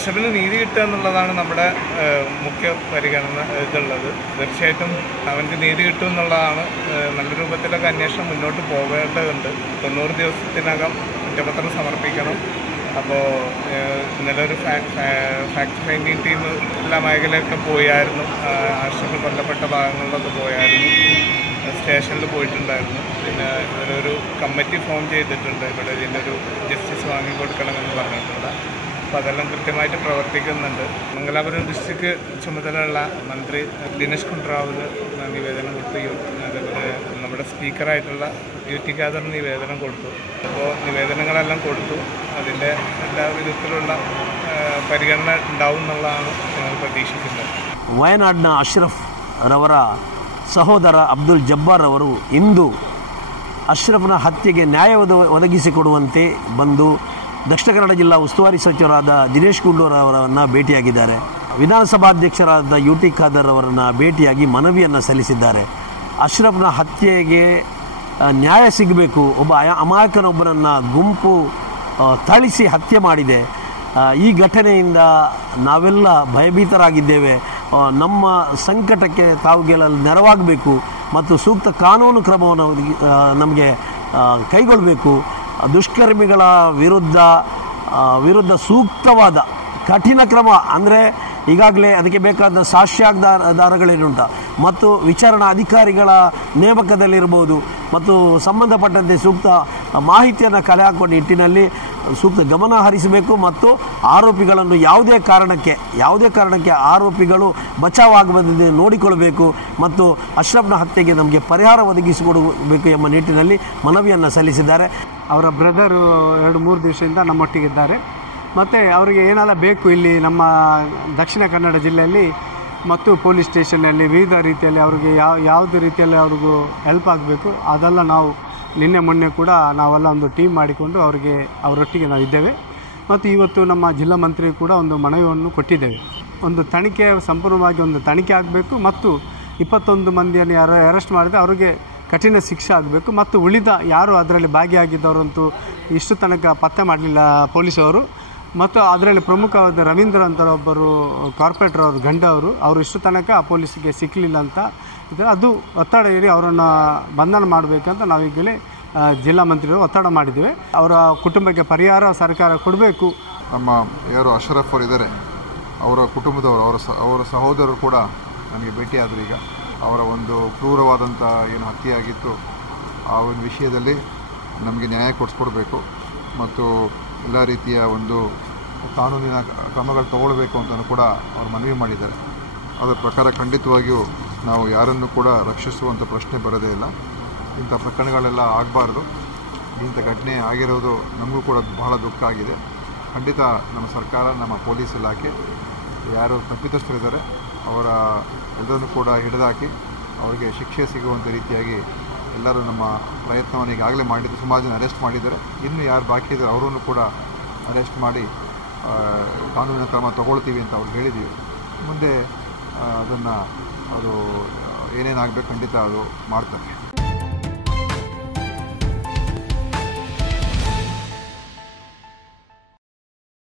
അഷ്റഫിന് നീതി കിട്ടുക എന്നുള്ളതാണ് നമ്മുടെ മുഖ്യ പരിഗണന ഇതുള്ളത്. തീർച്ചയായിട്ടും അവർക്ക് നീതി കിട്ടും എന്നുള്ളതാണ്. നല്ല രൂപത്തിലൊക്കെ അന്വേഷണം മുന്നോട്ട് പോകേണ്ടതുണ്ട്. 90 ദിവസത്തിനകം കുറ്റപത്രം സമർപ്പിക്കണം. അപ്പോൾ ഇന്നലെ ഒരു ഫാക്ട് ഫൈൻഡിങ് ടീം എല്ലാ മേഖലയൊക്കെ പോയായിരുന്നു. അഷ്റഫ് കൊല്ലപ്പെട്ട ഭാഗങ്ങളിലൊക്കെ പോയായിരുന്നു. സ്റ്റേഷനിൽ പോയിട്ടുണ്ടായിരുന്നു. പിന്നെ ഇവരൊരു കമ്മിറ്റി ഫോം ചെയ്തിട്ടുണ്ട്. ഇവിടെ ഇതിൻ്റെ ഒരു ജസ്റ്റിസ് വാങ്ങിക്കൊടുക്കണമെന്ന് പറഞ്ഞിട്ടുണ്ട്. അപ്പോൾ അതെല്ലാം കൃത്യമായിട്ട് പ്രവർത്തിക്കുന്നുണ്ട്. മംഗലാപുരം ഡിസ്ട്രിക്ട് ചുമതലയുള്ള മന്ത്രി ദിനേശ് ഗുണ്ടുറാവിന് നിവേദനം കൊടുത്തു. അതേപോലെ നമ്മുടെ സ്പീക്കറായിട്ടുള്ള ടി ഖാദറിന് നിവേദനം കൊടുത്തു. അപ്പോൾ നിവേദനങ്ങളെല്ലാം കൊടുത്തു. അതിൻ്റെ എല്ലാ വിധത്തിലുള്ള പരിഗണന ഉണ്ടാവും എന്നുള്ളതാണ് ഞങ്ങൾ പ്രതീക്ഷിക്കുന്നത്. ವಯನಾಡಿನ ಅಶ್ರಫ್ ರವರ ಸಹೋದರ ಅಬ್ದುಲ್ ಜಬ್ಬಾರ್ ಅವರು ಇಂದು ಅಶ್ರಫ್ನ ಹತ್ಯೆಗೆ ನ್ಯಾಯ ಒದಗಿಸಿಕೊಡುವಂತೆ ಬಂದು ದಕ್ಷಿಣ ಕನ್ನಡ ಜಿಲ್ಲಾ ಉಸ್ತುವಾರಿ ಸಚಿವರಾದ ದಿನೇಶ್ ಗುಂಡೂರಾವ್ ಅವರನ್ನು ಭೇಟಿಯಾಗಿದ್ದಾರೆ. ವಿಧಾನಸಭಾಧ್ಯಕ್ಷರಾದ ಟಿ ಖಾದರ್ ಅವರನ್ನು ಭೇಟಿಯಾಗಿ ಮನವಿಯನ್ನು ಸಲ್ಲಿಸಿದ್ದಾರೆ. ಅಶ್ರಫ್ನ ಹತ್ಯೆಗೆ ನ್ಯಾಯ ಸಿಗಬೇಕು. ಒಬ್ಬ ಅಮಾಯಕನೊಬ್ಬರನ್ನು ಗುಂಪು ಥಳಿಸಿ ಹತ್ಯೆ ಮಾಡಿದೆ. ಈ ಘಟನೆಯಿಂದ ನಾವೆಲ್ಲ ಭಯಭೀತರಾಗಿದ್ದೇವೆ. ನಮ್ಮ ಸಂಕಟಕ್ಕೆ ತಾವುಗೆಲ್ಲ ನೆರವಾಗಬೇಕು ಮತ್ತು ಸೂಕ್ತ ಕಾನೂನು ಕ್ರಮವನ್ನು ನಮಗೆ ಕೈಗೊಳ್ಳಬೇಕು. ದುಷ್ಕರ್ಮಿಗಳ ವಿರುದ್ಧ ಸೂಕ್ತವಾದ ಕಠಿಣ ಕ್ರಮ ಅಂದರೆ ಈಗಾಗಲೇ ಅದಕ್ಕೆ ಬೇಕಾದ ಸಾಕ್ಷ್ಯಾಧಾರಗಳೇನುಂಟ ಮತ್ತು ವಿಚಾರಣಾ ಅಧಿಕಾರಿಗಳ ನೇಮಕದಲ್ಲಿರ್ಬೋದು ಮತ್ತು ಸಂಬಂಧಪಟ್ಟಂತೆ ಸೂಕ್ತ ಮಾಹಿತಿಯನ್ನು ಕಲೆ ಹಾಕುವ ನಿಟ್ಟಿನಲ್ಲಿ ಸೂಕ್ತ ಗಮನ ಹರಿಸಬೇಕು ಮತ್ತು ಆರೋಪಿಗಳನ್ನು ಯಾವುದೇ ಕಾರಣಕ್ಕೆ ಆರೋಪಿಗಳು ಬಚಾವಾಗದಂತೆ ನೋಡಿಕೊಳ್ಳಬೇಕು ಮತ್ತು ಅಶ್ರಫ್ನ ಹತ್ಯೆಗೆ ನಮಗೆ ಪರಿಹಾರ ಒದಗಿಸಿಕೊಡಬೇಕು ಎಂಬ ನಿಟ್ಟಿನಲ್ಲಿ ಮನವಿಯನ್ನು ಸಲ್ಲಿಸಿದ್ದಾರೆ. ಅವರ ಬ್ರದರು 2-3 ದಿವಸದಿಂದ ನಮ್ಮೊಟ್ಟಿಗಿದ್ದಾರೆ. ಮತ್ತು ಅವರಿಗೆ ಏನೆಲ್ಲ ಬೇಕು ಇಲ್ಲಿ ನಮ್ಮ ದಕ್ಷಿಣ ಕನ್ನಡ ಜಿಲ್ಲೆಯಲ್ಲಿ ಮತ್ತು ಪೊಲೀಸ್ ಸ್ಟೇಷನ್ನಲ್ಲಿ ವಿವಿಧ ರೀತಿಯಲ್ಲಿ ಅವರಿಗೆ ಯಾವುದೇ ರೀತಿಯಲ್ಲಿ ಅವ್ರಿಗೂ ಹೆಲ್ಪ್ ಆಗಬೇಕು ಅದೆಲ್ಲ ನಾವು ನಿನ್ನೆ ಮೊನ್ನೆ ಕೂಡ ನಾವೆಲ್ಲ ಒಂದು ಟೀಮ್ ಮಾಡಿಕೊಂಡು ಅವರೊಟ್ಟಿಗೆ ನಾವು ಇದ್ದೇವೆ. ಮತ್ತು ಇವತ್ತು ನಮ್ಮ ಜಿಲ್ಲಾ ಮಂತ್ರಿ ಕೂಡ ಒಂದು ಮನವಿಯನ್ನು ಕೊಟ್ಟಿದ್ದೇವೆ. ಒಂದು ತನಿಖೆ ಸಂಪೂರ್ಣವಾಗಿ ಒಂದು ತನಿಖೆ ಆಗಬೇಕು ಮತ್ತು 21 ಮಂದಿಯನ್ನು ಯಾರು ಅರೆಸ್ಟ್ ಮಾಡಿದೆ ಅವರಿಗೆ ಕಠಿಣ ಶಿಕ್ಷೆ ಆಗಬೇಕು ಮತ್ತು ಉಳಿದ ಯಾರು ಅದರಲ್ಲಿ ಭಾಗಿಯಾಗಿದ್ದವರಂತೂ ಇಷ್ಟು ತನಕ ಪತ್ತೆ ಮಾಡಲಿಲ್ಲ ಪೊಲೀಸವರು. ಮತ್ತು ಅದರಲ್ಲಿ ಪ್ರಮುಖವಾದ ರವೀಂದ್ರ ಅಂತ ಒಬ್ಬರು ಕಾರ್ಪೊರೇಟರ್ ಅವರು ಗಂಡ ಅವರು ಇಷ್ಟು ತನಕ ಪೊಲೀಸಿಗೆ ಸಿಕ್ಕಲಿಲ್ಲ ಅಂತ ಇದೆ. ಅದು ಒತ್ತಡ ಹೇಳಿ ಅವರನ್ನು ಬಂಧನ ಮಾಡಬೇಕಂತ ನಾವೀಗಲೇ ಜಿಲ್ಲಾ ಮಂತ್ರಿಗಳು ಒತ್ತಡ ಮಾಡಿದ್ದೇವೆ. ಅವರ ಕುಟುಂಬಕ್ಕೆ ಪರಿಹಾರ ಸರ್ಕಾರ ಕೊಡಬೇಕು. ನಮ್ಮ ಯಾರು ಅಶ್ರಫ್ ಅವರು ಇದ್ದಾರೆ ಅವರ ಕುಟುಂಬದವರು ಅವರ ಸಹೋದರರು ಕೂಡ ನನಗೆ ಭೇಟಿಯಾದರು. ಈಗ ಅವರ ಒಂದು ಕ್ರೂರವಾದಂಥ ಏನು ಹತ್ಯೆಯಾಗಿತ್ತು ಆ ಒಂದು ವಿಷಯದಲ್ಲಿ ನಮಗೆ ನ್ಯಾಯ ಕೊಡಿಸ್ಕೊಡ್ಬೇಕು ಮತ್ತು ಎಲ್ಲ ರೀತಿಯ ಒಂದು ಕಾನೂನಿನ ಕ್ರಮಗಳು ತಗೊಳ್ಬೇಕು ಅಂತಲೂ ಕೂಡ ಅವರು ಮನವಿ ಮಾಡಿದ್ದಾರೆ. ಅದರ ಪ್ರಕಾರ ಖಂಡಿತವಾಗಿಯೂ ನಾವು ಯಾರನ್ನು ಕೂಡ ರಕ್ಷಿಸುವಂಥ ಪ್ರಶ್ನೆ ಬರೋದೇ ಇಲ್ಲ. ಇಂಥ ಪ್ರಕರಣಗಳೆಲ್ಲ ಆಗಬಾರ್ದು. ಇಂಥ ಘಟನೆ ಆಗಿರೋದು ನಮಗೂ ಕೂಡ ಬಹಳ ದುಃಖ ಆಗಿದೆ. ಖಂಡಿತ ನಮ್ಮ ಸರ್ಕಾರ, ನಮ್ಮ ಪೊಲೀಸ್ ಇಲಾಖೆ ಯಾರು ತಪ್ಪಿತಸ್ಥರಿದ್ದಾರೆ ಅವರ ಎಲ್ಲರನ್ನು ಕೂಡ ಹಿಡಿದಾಕಿ ಅವರಿಗೆ ಶಿಕ್ಷೆ ಸಿಗುವಂಥ ರೀತಿಯಾಗಿ ಎಲ್ಲರೂ ನಮ್ಮ ಪ್ರಯತ್ನವನ್ನು ಈಗಾಗಲೇ ಮಾಡಿದ್ದು. ಸುಮಾರು ಜನ ಅರೆಸ್ಟ್ ಮಾಡಿದ್ದಾರೆ. ಇನ್ನು ಯಾರು ಬಾಕಿ ಇದ್ದಾರೆ ಅವರನ್ನು ಕೂಡ ಅರೆಸ್ಟ್ ಮಾಡಿ ಕಾನೂನಿನ ಕ್ರಮ ತಗೊಳ್ತೀವಿ ಅಂತ ಅವ್ರು ಹೇಳಿದ್ದೀವಿ. ಮುಂದೆ ಅದನ್ನು ಅದು ಏನೇನಾಗಬೇಕು ಖಂಡಿತ ಅದು ಮಾಡ್ತಾರೆ.